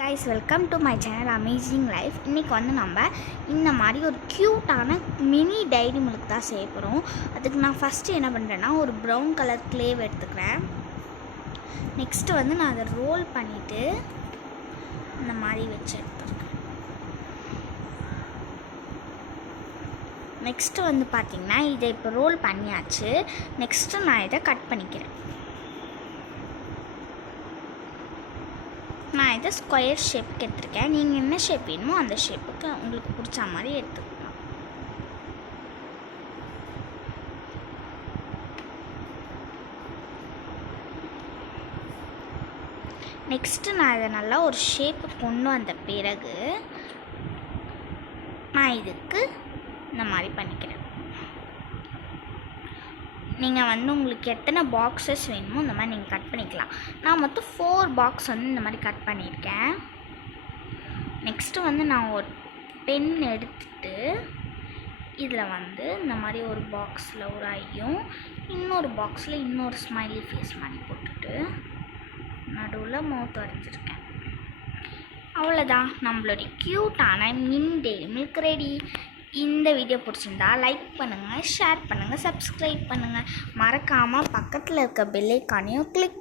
Guys welcome to my channel amazing life. இன்றைக்கி வந்து நம்ம இந்த மாதிரி ஒரு க்யூட்டான மினி டைரி மில்க் தான் செய்ய போகிறோம். அதுக்கு நான் ஃபஸ்ட்டு என்ன பண்ணுறேன்னா ஒரு ப்ரௌன் கலர் க்ளேவ் எடுத்துக்கிறேன். நெக்ஸ்ட்டு வந்து நான் அதை ரோல் பண்ணிவிட்டு இந்த மாதிரி வச்சு எடுத்துருக்கேன். நெக்ஸ்ட்டு வந்து பார்த்திங்கன்னா இதை இப்போ ரோல் பண்ணியாச்சு. நெக்ஸ்ட்டு நான் இதை கட் பண்ணிக்கிறேன். நான் இதை ஸ்கொயர் ஷேப்புக்கு எடுத்துருக்கேன். நீங்கள் என்ன ஷேப் வேணுமோ அந்த ஷேப்புக்கு உங்களுக்கு பிடிச்ச மாதிரி எடுத்துக்கலாம். நெக்ஸ்ட்டு நான் இதை நல்லா ஒரு ஷேப்பு கொண்டு வந்த பிறகு நான் இதுக்கு இந்த மாதிரி பண்ணிக்கிறேன். நீங்கள் வந்து உங்களுக்கு எத்தனை பாக்ஸஸ் வேணுமோ இந்த மாதிரி நீங்கள் கட் பண்ணிக்கலாம். நான் மொத்தம் 4 பாக்ஸ் வந்து இந்த மாதிரி கட் பண்ணியிருக்கேன். நெக்ஸ்ட்டு வந்து நான் ஒரு பென் எடுத்துகிட்டு இதில் வந்து இந்த மாதிரி ஒரு பாக்ஸில் ஒரு ஐயும் இன்னொரு பாக்ஸில் இன்னொரு ஸ்மைலி ஃபேஸ் மாதிரி போட்டுட்டு நடுவில் மவுத் வரைஞ்சிருக்கேன். அவ்வளோதான், நம்மளுடைய க்யூட்டான மினி டைரி மில்க் ரெடி. இந்த வீடியோ பிடிச்சிருந்தா லைக் பண்ணுங்கள், ஷேர் பண்ணுங்கள், சப்ஸ்கிரைப் பண்ணுங்கள். மறக்காமல் பக்கத்தில் இருக்க பெல் ஐக்கானையும் கிளிக்